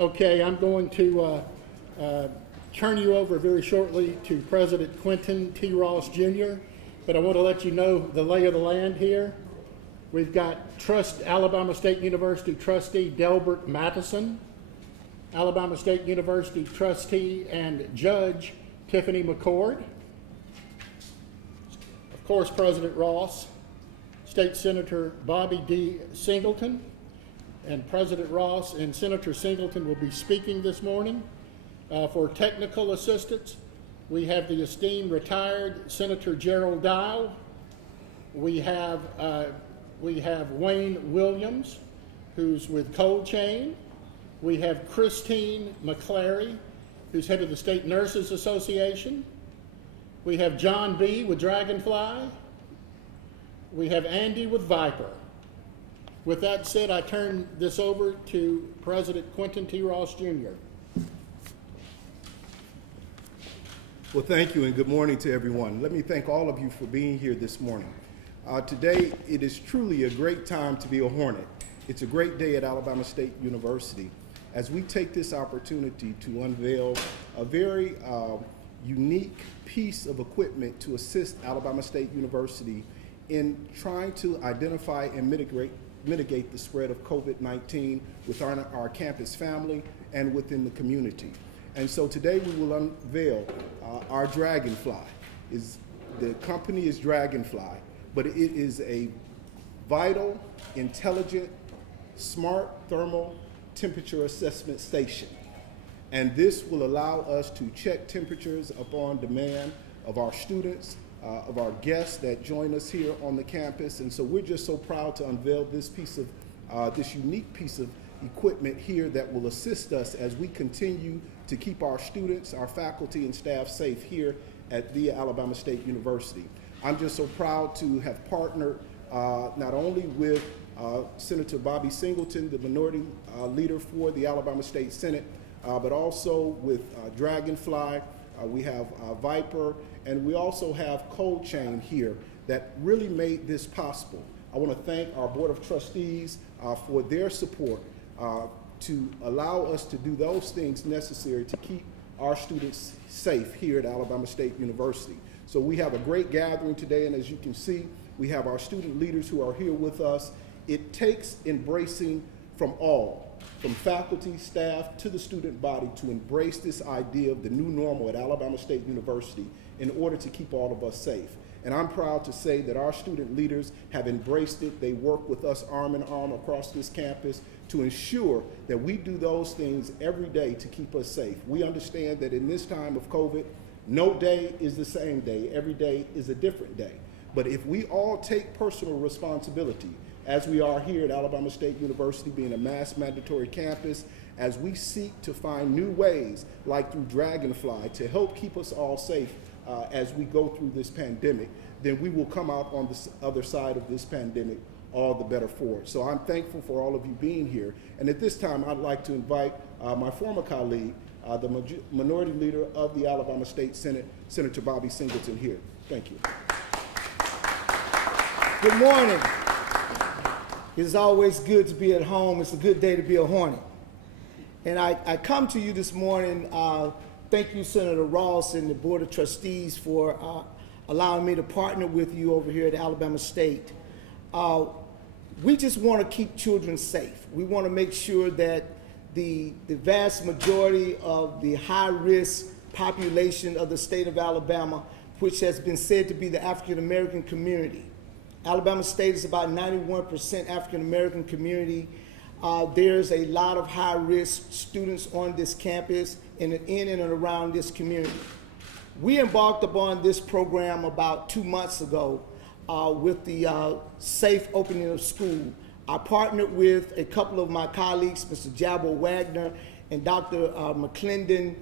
Okay, I'm going to turn you over very shortly to President Quinton T. Ross Jr., but I want to let you know the lay of the land here. We've got Alabama State University trustee Delbert Mattison, Alabama State University trustee and judge Tiffany McCord, of course President Ross, State Senator Bobby D. Singleton, and President Ross and Senator Singleton will be speaking this morning. For technical assistance, we have the esteemed retired Senator Gerald. We have Wayne Williams, who's with Cold Chain. We have Christine McClary, who's head of the State Nurses Association. We have John B. with Dragonfly. We have Andy with Viper. With that said, I turn this over to President Quinton T. Ross Jr. Well, thank you and good morning to everyone. Let me thank all of you for being here this morning. Today, it is truly a great time to be a Hornet. It's a great day at Alabama State University as we take this opportunity to unveil a very unique piece of equipment to assist Alabama State University in trying to identify and mitigate the spread of COVID-19 within our campus family and within the community. And so today we will unveil our Dragonfly. The company is Dragonfly, but it is a vital, intelligent, smart thermal temperature assessment station. And this will allow us to check temperatures upon demand of our students, of our guests that join us here on the campus. And so we're just so proud to unveil this unique piece of equipment here that will assist us as we continue to keep our students, our faculty and staff safe here at the Alabama State University. I'm just so proud to have partnered not only with Senator Bobby Singleton, the minority leader for the Alabama State Senate, but also with Dragonfly. We have Viper, and we also have Cold Chain here that really made this possible. I want to thank our Board of Trustees for their support to allow us to do those things necessary to keep our students safe here at Alabama State University. So we have a great gathering today, and as you can see, we have our student leaders who are here with us. It takes embracing from all, from faculty, staff, to the student body to embrace this idea of the new normal at Alabama State University in order to keep all of us safe. And I'm proud to say that our student leaders have embraced it. They work with us arm in arm across this campus to ensure that we do those things every day to keep us safe. We understand that in this time of COVID, no day is the same day. Every day is a different day. But if we all take personal responsibility, as we are here at Alabama State University being a mass mandatory campus, as we seek to find new ways, like through Dragonfly, to help keep us all safe as we go through this pandemic, then we will come out on the other side of this pandemic all the better for it. So I'm thankful for all of you being here. And at this time, I'd like to invite my former colleague, the minority leader of the Alabama State Senate, Senator Bobby Singleton here. Thank you. Good morning. It's always good to be at home. It's a good day to be a Hornet. And I come to you this morning, thank you, Senator Ross and the Board of Trustees for allowing me to partner with you over here at Alabama State. We just want to keep children safe. We want to make sure that the vast majority of the high-risk population of the state of Alabama, which has been said to be the African-American community. Alabama State is about 91% African-American community. There's a lot of high-risk students on this campus and in and around this community. We embarked upon this program about 2 months ago with the safe opening of school. I partnered with a couple of my colleagues, Mr. Jabbo Wagner and Dr. McClendon,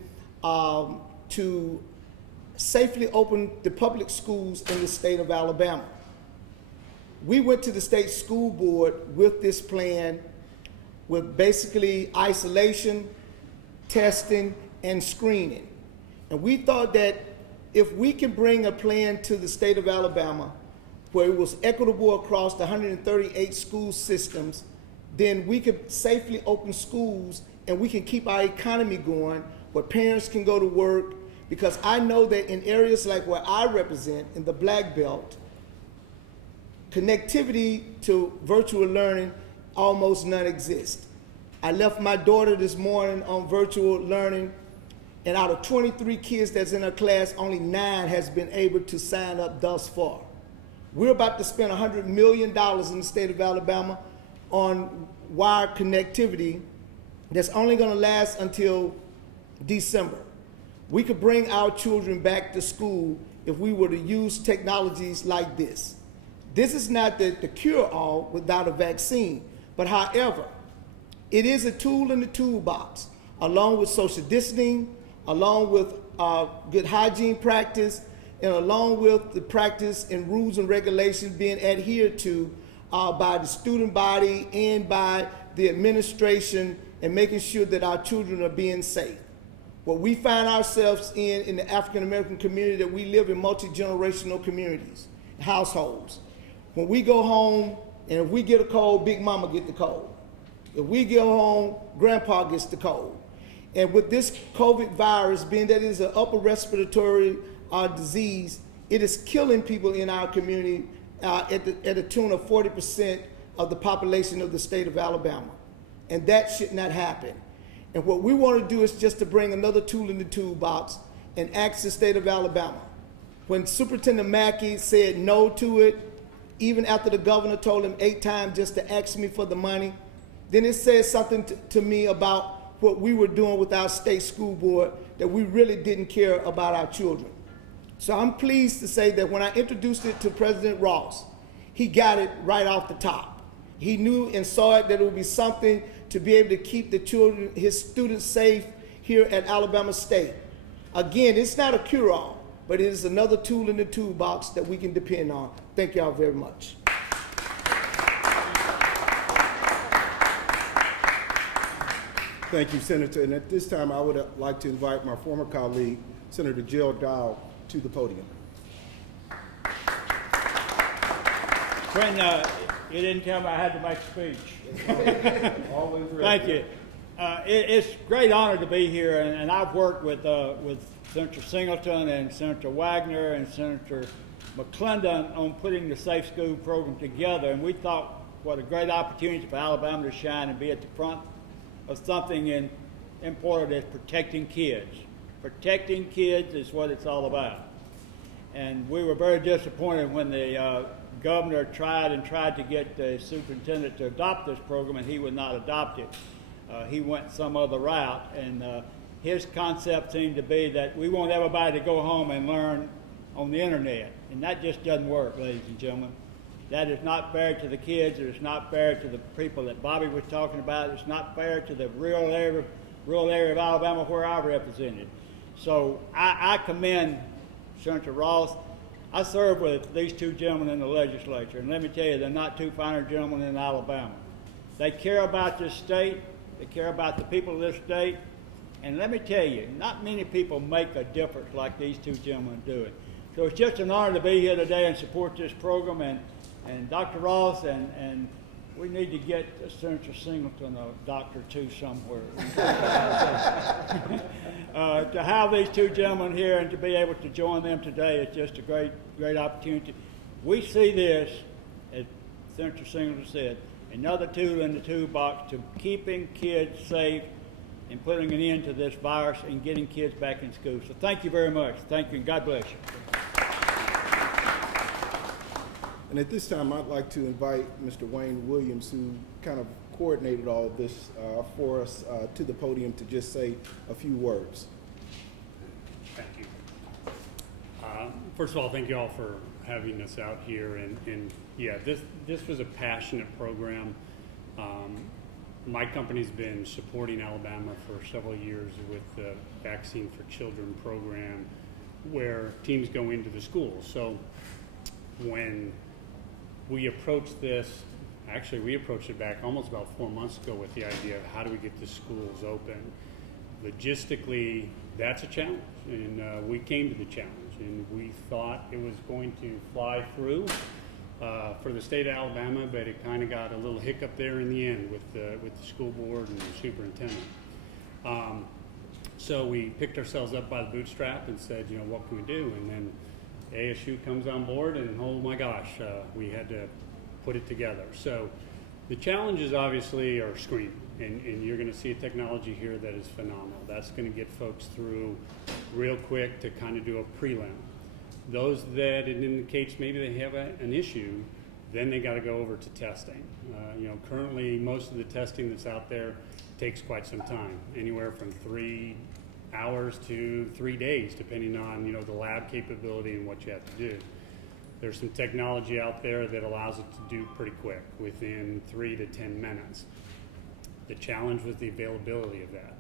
to safely open the public schools in the state of Alabama. We went to the state school board with this plan with basically isolation, testing, and screening. And we thought that if we can bring a plan to the state of Alabama where it was equitable across the 138 school systems, then we could safely open schools and we can keep our economy going, where parents can go to work. Because I know that in areas like where I represent, in the Black Belt, connectivity to virtual learning almost none exists. I left my daughter this morning on virtual learning, and out of 23 kids that's in her class, only 9 has been able to sign up thus far. We're about to spend $100 million in the state of Alabama on wired connectivity that's only going to last until December. We could bring our children back to school if we were to use technologies like this. This is not the cure-all without a vaccine, but however, it is a tool in the toolbox, along with social distancing, along with good hygiene practice, and along with the practice and rules and regulations being adhered to by the student body and by the administration, and making sure that our children are being safe. What we find ourselves in the African American community, that we live in multi-generational communities, households. When we go home, and if we get a cold, Big Mama get the cold. If we go home, Grandpa gets the cold. And with this COVID virus, being that it is an upper respiratory disease, it is killing people in our community at a tune of 40% of the population of the state of Alabama. And that should not happen. And what we want to do is just to bring another tool in the toolbox and ask the state of Alabama. When Superintendent Mackey said no to it, even after the governor told him 8 times just to ask me for the money, then it says something to me about what we were doing with our state school board, that we really didn't care about our children. So I'm pleased to say that when I introduced it to President Ross, he got it right off the top. He knew and saw it that it would be something to be able to keep the children, his students, safe here at Alabama State. Again, it's not a cure-all, but it is another tool in the toolbox that we can depend on. Thank y'all very much. Thank you, Senator. And at this time, I would like to invite my former colleague, Senator Gerald, to the podium. Quinton, you didn't tell me I had to make a speech. Always ready. Thank you. It's a great honor to be here, and I've worked with Senator Singleton and Senator Wagner and Senator McClendon on putting the Safe School program together, and we thought what a great opportunity for Alabama to shine and be at the front of something important as protecting kids. Protecting kids is what it's all about. And we were very disappointed when the governor tried to get the superintendent to adopt this program, and he would not adopt it. He went some other route, and his concept seemed to be that we want everybody to go home and learn on the internet, and that just doesn't work, ladies and gentlemen. That is not fair to the kids. It is not fair to the people that Bobby was talking about. It's not fair to the rural area of Alabama where I represented. So I commend Senator Ross. I served with these 2 gentlemen in the legislature, and let me tell you, they're not 2 finer gentlemen in Alabama. They care about this state. They care about the people of this state. And let me tell you, not many people make a difference like these 2 gentlemen do it. So it's just an honor to be here today and support this program. And Dr. Ross, and we need to get Senator Singleton a doctor too somewhere. To have these 2 gentlemen here and to be able to join them today is just a great opportunity. We see this, as Senator Singleton said, another tool in the toolbox to keeping kids safe and putting an end to this virus and getting kids back in school. So thank you very much. Thank you, and God bless you. And at this time, I'd like to invite Mr. Wayne Williams, who kind of coordinated all of this for us, to the podium to just say a few words. Thank you. First of all, thank you all for having us out here. And yeah, this was a passionate program. My company's been supporting Alabama for several years with the Vaccine for Children program, where teams go into the schools. So when we approached this, actually we approached it back almost about 4 months ago with the idea of how do we get the schools open. Logistically, that's a challenge, and we came to the challenge, and we thought it was going to fly through. for the state of Alabama, but it kind of got a little hiccup there in the end with the school board and the superintendent. So we picked ourselves up by the bootstrap and said, you know, what can we do? And then ASU comes on board, and oh my gosh, we had to put it together. So the challenges obviously are screening, and you're going to see a technology here that is phenomenal. That's going to get folks through real quick to kind of do a prelim. Those that it indicates maybe they have an issue, then they got to go over to testing. You know, currently most of the testing that's out there takes quite some time, anywhere from 3 hours to 3 days, depending on, you know, the lab capability and what you have to do. There's some technology out there that allows it to do pretty quick, within 3 to 10 minutes. The challenge was the availability of that.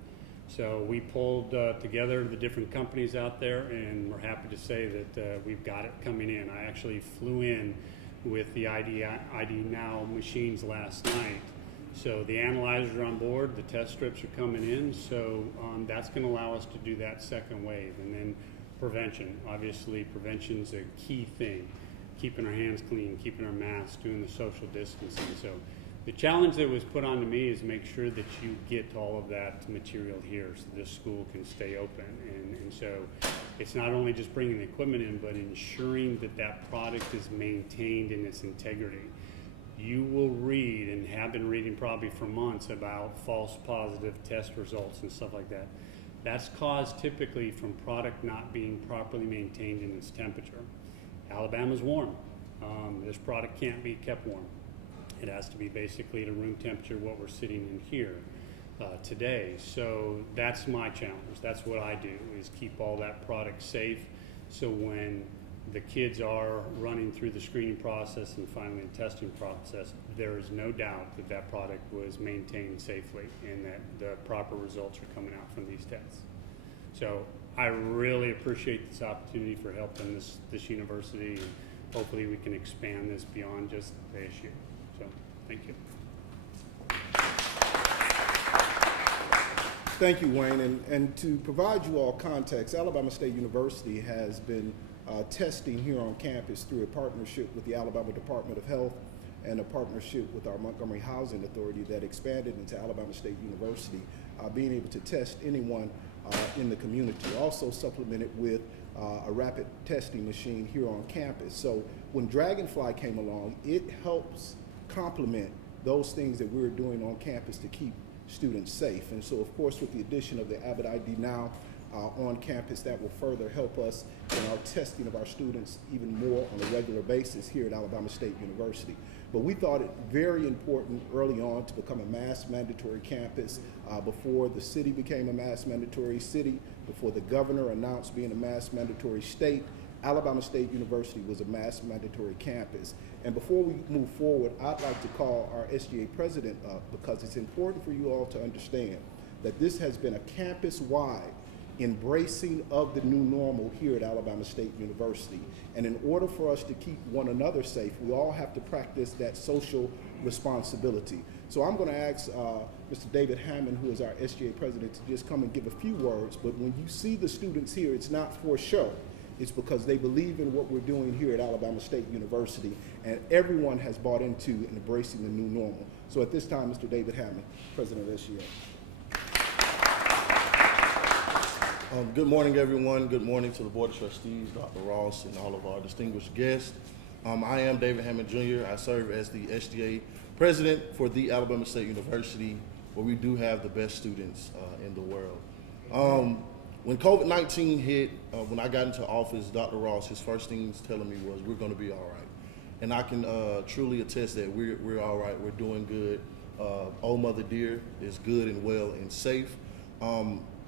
So we pulled together the different companies out there, and we're happy to say that we've got it coming in. I actually flew in with the ID Now machines last night. So the analyzers are on board, the test strips are coming in, so that's going to allow us to do that second wave. And then prevention. Obviously, prevention's a key thing. Keeping our hands clean, keeping our masks, doing the social distancing. So the challenge that was put on to me is make sure that you get all of that material here so this school can stay open. And so it's not only just bringing the equipment in, but ensuring that that product is maintained in its integrity. You will read, and have been reading probably for months, about false positive test results and stuff like that. That's caused typically from product not being properly maintained in its temperature. Alabama's warm. This product can't be kept warm. It has to be basically at a room temperature, what we're sitting in here today. So that's my challenge. That's what I do, is keep all that product safe, so when the kids are running through the screening process and finally the testing process, there is no doubt that that product was maintained safely and that the proper results are coming out from these tests. So I really appreciate this opportunity for helping this university, and hopefully we can expand this beyond just the issue. So thank you. Thank you, Wayne. And to provide you all context, Alabama State University has been testing here on campus through a partnership with the Alabama Department of Health and a partnership with our Montgomery Housing Authority that expanded into Alabama State University, being able to test anyone in the community. Also supplemented with a rapid testing machine here on campus. So when Dragonfly came along, it helps complement those things that we're doing on campus to keep students safe. And so, of course, with the addition of the Abbott ID Now on campus, that will further help us in our testing of our students even more on a regular basis here at Alabama State University. But we thought it very important early on to become a mass mandatory campus before the city became a mass mandatory city, before the governor announced being a mass mandatory state. Alabama State University was a mass mandatory campus. And before we move forward, I'd like to call our SGA president up, because it's important for you all to understand that this has been a campus-wide embracing of the new normal here at Alabama State University. And in order for us to keep one another safe, we all have to practice that social responsibility. So I'm going to ask Mr. David Hammond, who is our SGA president, to just come and give a few words. But when you see the students here, it's not for show. It's because they believe in what we're doing here at Alabama State University, and everyone has bought into and embracing the new normal. So at this time, Mr. David Hammond, president of SGA. Good morning, everyone. Good morning to the Board of Trustees, Dr. Ross, and all of our distinguished guests. I am David Hammond Jr. I serve as the SGA president for the Alabama State University, where we do have the best students in the world. When COVID-19 hit, when I got into office, Dr. Ross, his first thing he was telling me was, we're going to be all right. And I can truly attest that we're all right. We're doing good. Old Mother Dear is good and well and safe.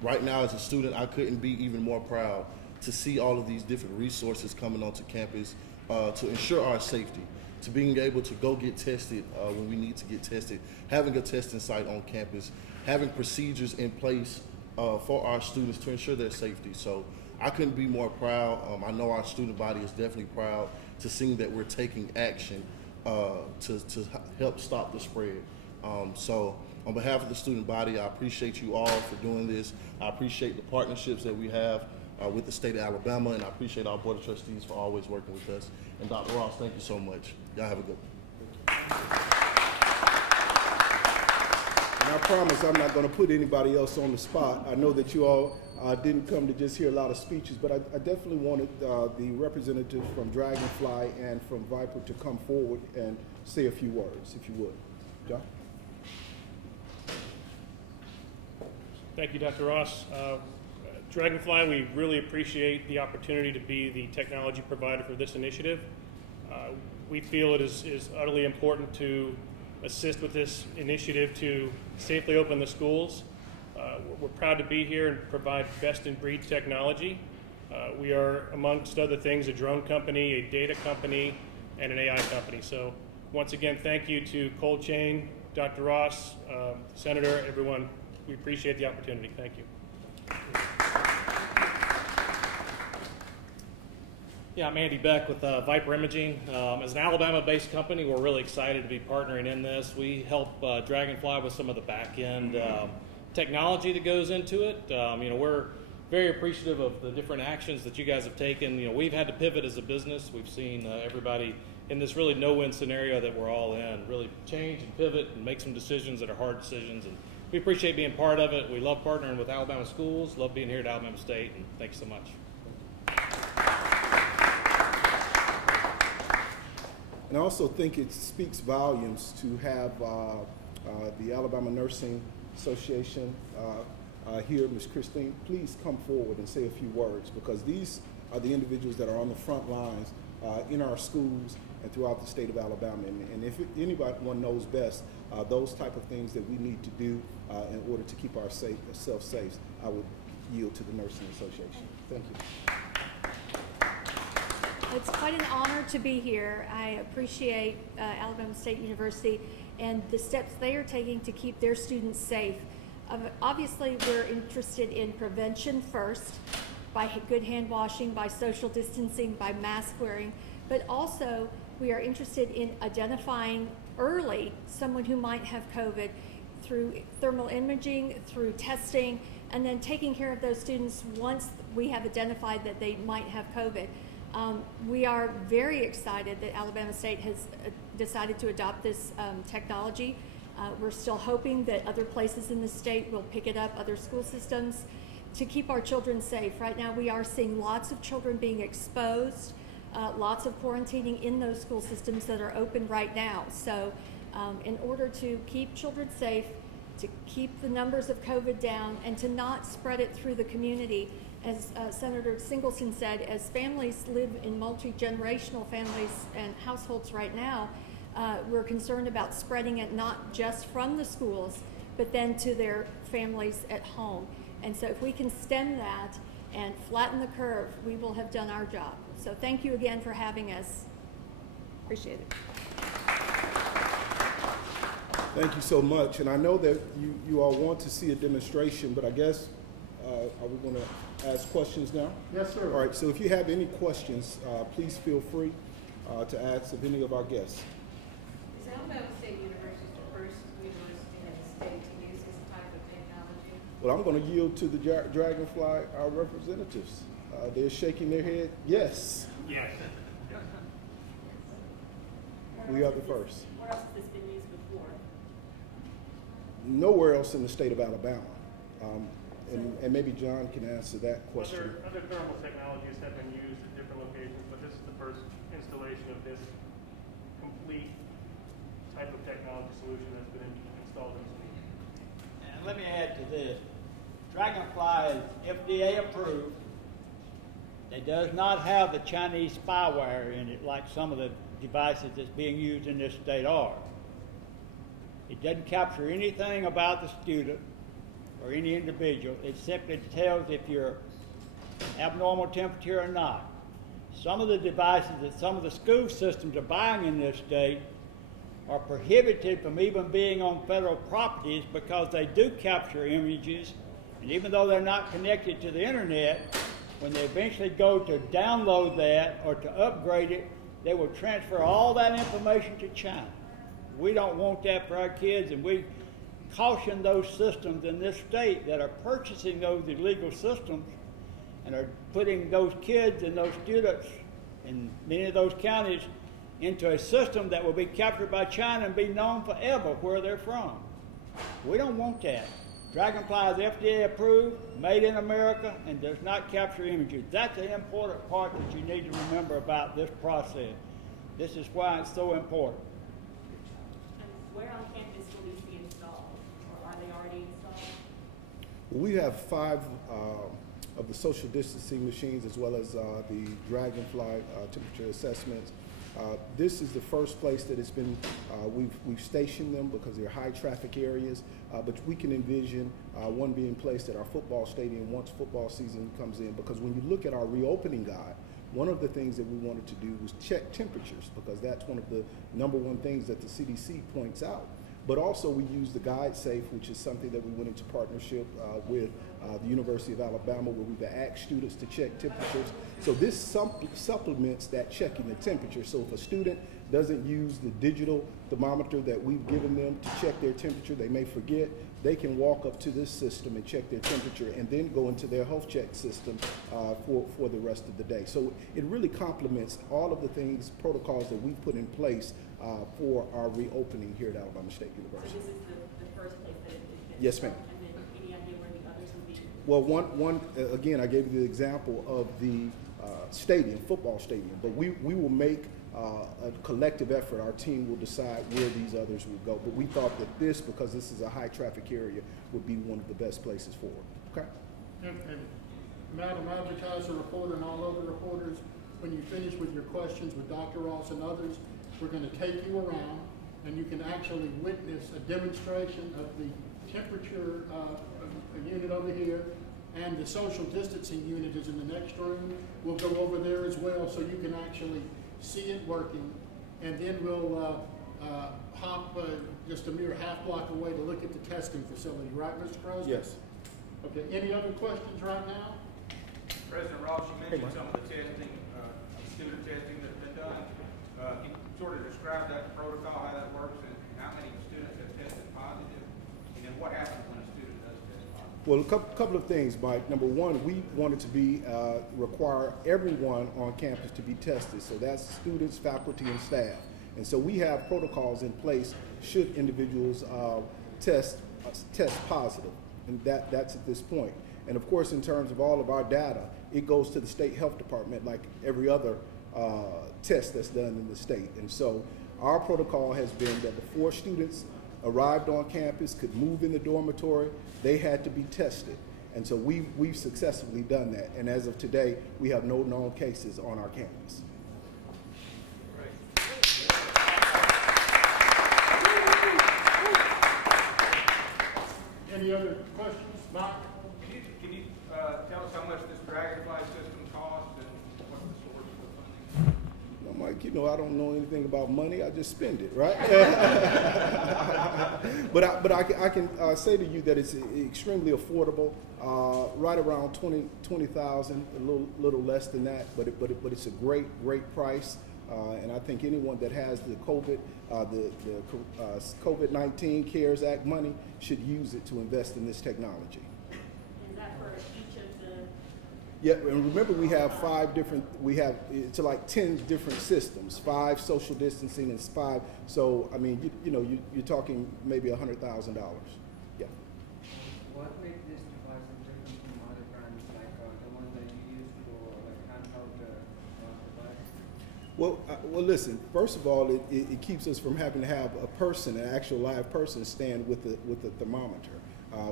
Right now, as a student, I couldn't be even more proud to see all of these different resources coming onto campus to ensure our safety, to being able to go get tested when we need to get tested, having a testing site on campus, having procedures in place for our students to ensure their safety. So I couldn't be more proud. I know our student body is definitely proud to see that we're taking action to help stop the spread. So on behalf of the student body, I appreciate you all for doing this. I appreciate the partnerships that we have with the state of Alabama, and I appreciate our Board of Trustees for always working with us. And Dr. Ross, thank you so much. Y'all have a good one. And I promise I'm not going to put anybody else on the spot. I know that you all didn't come to just hear a lot of speeches, but I definitely wanted the representatives from Dragonfly and from Viper to come forward and say a few words, if you would. John? Thank you, Dr. Ross. Dragonfly, we really appreciate the opportunity to be the technology provider for this initiative. We feel it is utterly important to assist with this initiative to safely open the schools. We're proud to be here and provide best-in-breed technology. We are, amongst other things, a drone company, a data company, and an AI company. So once again, thank you to Cold Chain, Dr. Ross, Senator, everyone. We appreciate the opportunity. Thank you. Yeah, I'm Andy Beck with Viper Imaging. As an Alabama-based company, we're really excited to be partnering in this. We help Dragonfly with some of the back-end technology that goes into it. We're very appreciative of the different actions that you guys have taken. We've had to pivot as a business. We've seen everybody in this really no-win scenario that we're all in really change and pivot and make some decisions that are hard decisions. And we appreciate being part of it. We love partnering with Alabama schools, love being here at Alabama State, and thanks so much. And I also think it speaks volumes to have the Alabama Nursing Association here. Ms. Christine, please come forward and say a few words, because these are the individuals that are on the front lines in our schools and throughout the state of Alabama. And if anyone knows best those type of things that we need to do in order to keep ourselves safe, I would yield to the Nursing Association. Thank you. It's quite an honor to be here. I appreciate Alabama State University and the steps they are taking to keep their students safe. Obviously, we're interested in prevention first, by good hand washing, by social distancing, by mask wearing, but also we are interested in identifying early someone who might have COVID through thermal imaging, through testing, and then taking care of those students once we have identified that they might have COVID. We are very excited that Alabama State has decided to adopt this technology. We're still hoping that other places in the state will pick it up, other school systems, to keep our children safe. Right now we are seeing lots of children being exposed, lots of quarantining in those school systems that are open right now. So in order to keep children safe, to keep the numbers of COVID down, and to not spread it through the community, as Senator Singleton said, as families live in multi-generational families and households right now, we're concerned about spreading it not just from the schools, but then to their families at home. And so if we can stem that and flatten the curve, we will have done our job. So thank you again for having us. Appreciate it. Thank you so much. And I know that you all want to see a demonstration, but I guess, are we going to ask questions now? Yes, sir. All right, so if you have any questions, please feel free to ask of any of our guests. Is Alabama State University the first university in the state to use this type of technology? Well, I'm going to yield to the Dragonfly, our representatives. They're shaking their head. Yes, Yes. we are the first. Where else has this been used before? Nowhere else in the state of Alabama. And maybe John can answer that question. Other thermal technologies have been used at different locations, but this is the first installation of this complete type of technology solution that's been installed in the school. And let me add to this. Dragonfly is FDA approved. It does not have the Chinese spyware in it like some of the devices that's being used in this state are. It doesn't capture anything about the student or any individual. It simply tells if you're abnormal temperature or not. Some of the devices that some of the school systems are buying in this state are prohibited from even being on federal properties because they do capture images, and even though they're not connected to the internet, when they eventually go to download that or to upgrade it, they will transfer all that information to China. We don't want that for our kids, and we caution those systems in this state that are purchasing those illegal systems and are putting those kids and those students in many of those counties into a system that will be captured by China and be known forever where they're from. We don't want that. Dragonfly is FDA approved, made in America, and does not capture images. That's the important part that you need to remember about this process. This is why it's so important. And where on campus will these be installed, or are they already installed? We have 5 of the social distancing machines, as well as the Dragonfly temperature assessments. This is the first place that it's been, we've stationed them because they're high traffic areas, but we can envision one being placed at our football stadium once football season comes in, because when you look at our reopening guide, one of the things that we wanted to do was check temperatures, because that's one of the #1 things that the CDC points out. But also we use the Guide Safe, which is something that we went into partnership with the University of Alabama, where we've asked students to check temperatures. So this supplements that checking the temperature. So if a student doesn't use the digital thermometer that we've given them to check their temperature, they may forget, they can walk up to this system and check their temperature and then go into their health check system for the rest of the day. So it really complements all of the things, protocols that we've put in place for our reopening here at Alabama State So University. this is the first place that it's been? Yes, ma'am. And then any idea where the others will be? Well, one again, I gave you the example of the stadium, football stadium, but we will make a collective effort. Our team will decide where these others will go. But we thought that this, because this is a high traffic area, would be one of the best places for it. Okay? And Madam Advertiser, reporter, and all other reporters, when you finish with your questions with Dr. Ross and others, we're going to take you around, and you can actually witness a demonstration of the temperature unit over here, and the social distancing unit is in the next room. We'll go over there as well, so you can actually see it working, and then we'll hop just a mere half block away to look at the testing facility, right, Mr. President? Yes. Okay, any other questions right now? President Ross, you mentioned some of the testing, student testing that's been done. Can you sort of describe that protocol, how that works, and how many students have tested positive? And then what happens when a student does test positive? Well, a couple of things, Mike. Number one, we wanted to be require everyone on campus to be tested. So that's students, faculty, and staff. And so we have protocols in place should individuals test positive, and that's at this point. And of course, in terms of all of our data, it goes to the state health department like every other test that's done in the state. And so our protocol has been that before students arrived on campus, could move in the dormitory, they had to be tested. And so we've successfully done that. And as of today, we have no known cases on our campus. Any other questions? Mike? Can you tell us how much this Dragonfly system costs and what the source of funding? No, Mike, you know I don't know anything about money. I just spend it, right? but I can say to you that it's extremely affordable, right around $20,000, a little less than that. But it's a great price. And I think anyone that has the COVID-19 CARES Act money should use it to invest in this technology. Is that for each of the? Yeah, and remember it's like 10 different systems, 5 social distancing and 5. So I mean, you're talking maybe $100,000. Yeah. What makes this device different from other brands, like the ones that you use for like handheld device? Well, listen. First of all, it keeps us from having to have an actual live person, stand with the thermometer,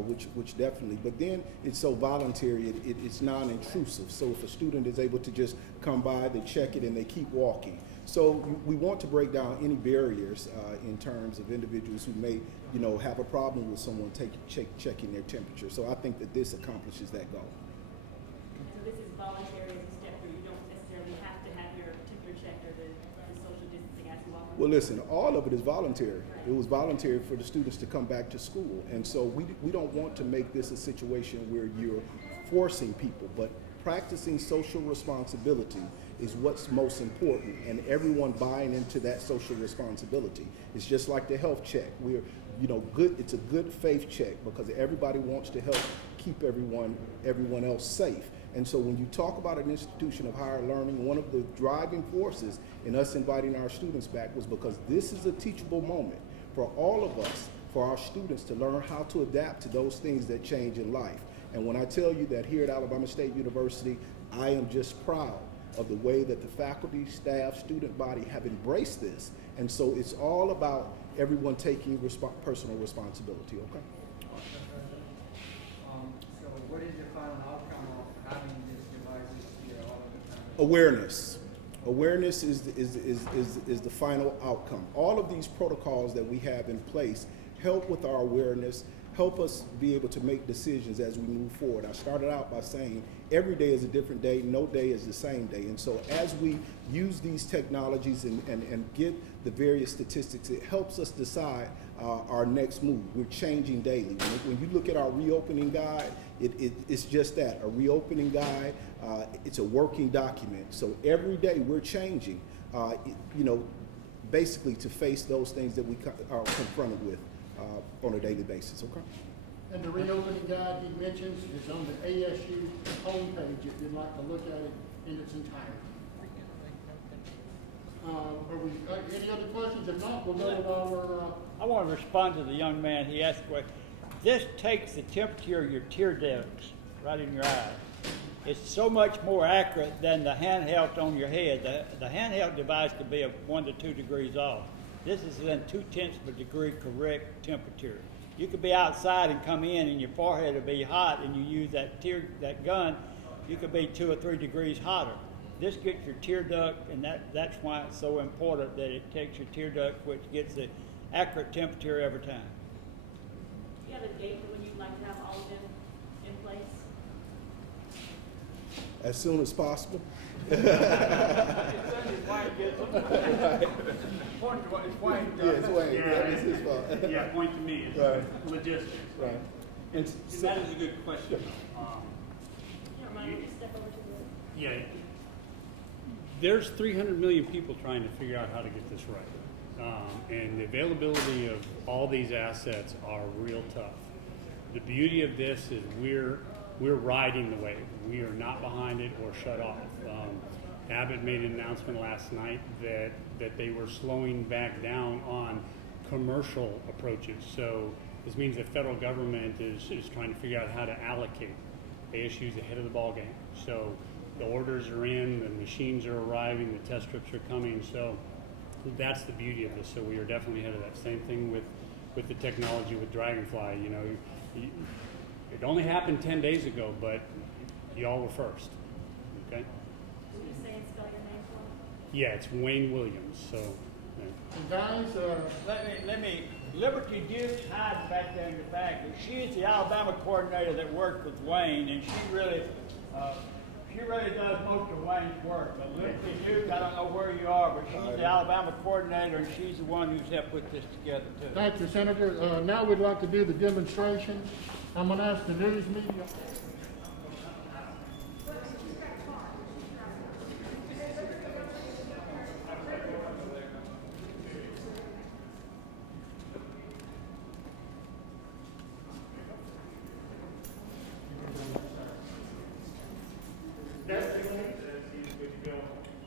which definitely. But then it's so voluntary. It's non-intrusive. So if a student is able to just come by, they check it, and they keep walking. So we want to break down any barriers in terms of individuals who may, have a problem with someone checking their temperature. So I think that this accomplishes that goal. So this is voluntary as a step where you don't necessarily have to have your temperature checked or the social distancing as you walk. Well, listen, all of it is voluntary. It was voluntary for the students to come back to school. And so we don't want to make this a situation where you're forcing people, but practicing social responsibility is what's most important, and everyone buying into that social responsibility. It's just like the health check. We're, good. It's a good faith check because everybody wants to help keep everyone else safe. And so when you talk about an institution of higher learning, one of the driving forces in us inviting our students back was because this is a teachable moment for all of us, for our students to learn how to adapt to those things that change in life. And when I tell you that here at Alabama State University, I am just proud of the way that the faculty, staff, student body have embraced this. And so it's all about everyone taking personal responsibility, okay? So what is the final outcome of having these devices here all of the time? Awareness. Awareness is the final outcome. All of these protocols that we have in place help with our awareness, help us be able to make decisions as we move forward. I started out by saying every day is a different day, no day is the same day. And so as we use these technologies and get the various statistics, it helps us decide our next move. We're changing daily. When you look at our reopening guide, it's just that, a reopening guide. It's a working document. So every day we're changing, basically to face those things that we are confronted with on a daily basis, okay? And the reopening guide he mentions is on the ASU homepage if you'd like to look at it in its entirety. Any other questions? If not, we'll go to our... I want to respond to the young man. He asked a question. This takes the temperature of your tear ducts right in your eyes. It's so much more accurate than the handheld on your head. The handheld device could be 1 to 2 degrees off. This is within 0.2 of a degree correct temperature. You could be outside and come in and your forehead will be hot and you use that gun, you could be 2 or 3 degrees hotter. This gets your tear duct, and that's why it's so important that it takes your tear duct, which gets the accurate temperature every time. Do you have a date for when you'd like to have all of them in place? As soon as possible. It's Wayne. Yeah, it's Wayne. It's his fault. Yeah, point to me, it's Right. logistics. Right. And And that is a good question. You don't mind if you step over to the... Yeah, there's 300 million people trying to figure out how to get this right. And the availability of all these assets are real tough. The beauty of this is we're riding the wave. We are not behind it or shut off. Abbott made an announcement last night that they were slowing back down on commercial approaches. So this means the federal government is trying to figure out how to allocate. ASU's ahead of the ball game. So the orders are in, the machines are arriving, the test strips are coming. So that's the beauty of this. So we are definitely ahead of that. Same thing with the technology with Dragonfly. You know, it only happened 10 days ago, but y'all were first. Okay? Will you say and spell your name for me? Yeah, it's Wayne Williams. So. Yeah. And guys, Let me. Liberty Duke hides back there in the back. She is the Alabama coordinator that worked with Wayne, and she really does most of Wayne's work. But Liberty Duke, I don't know where you are, but she's the Alabama coordinator, and she's the one who's helped put this together too. thank you, Senator. Now we'd like to do the demonstration. I'm going to ask the news media.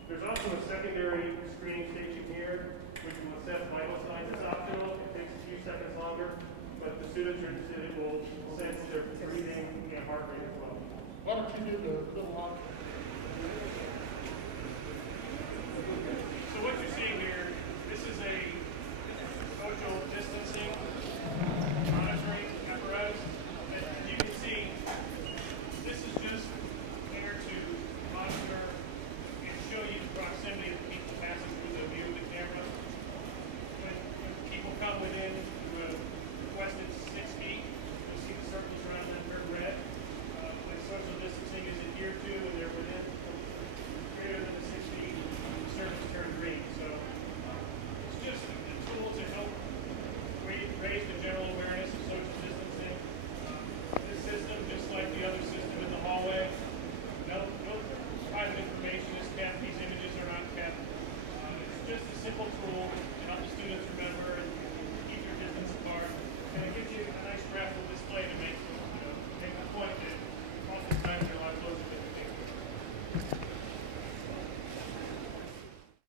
There's also a secondary screening station here, which will assess vital signs. It's optional. It takes a few seconds longer, but the students are interested. It will sense their breathing and heart rate as well. Why don't you do the little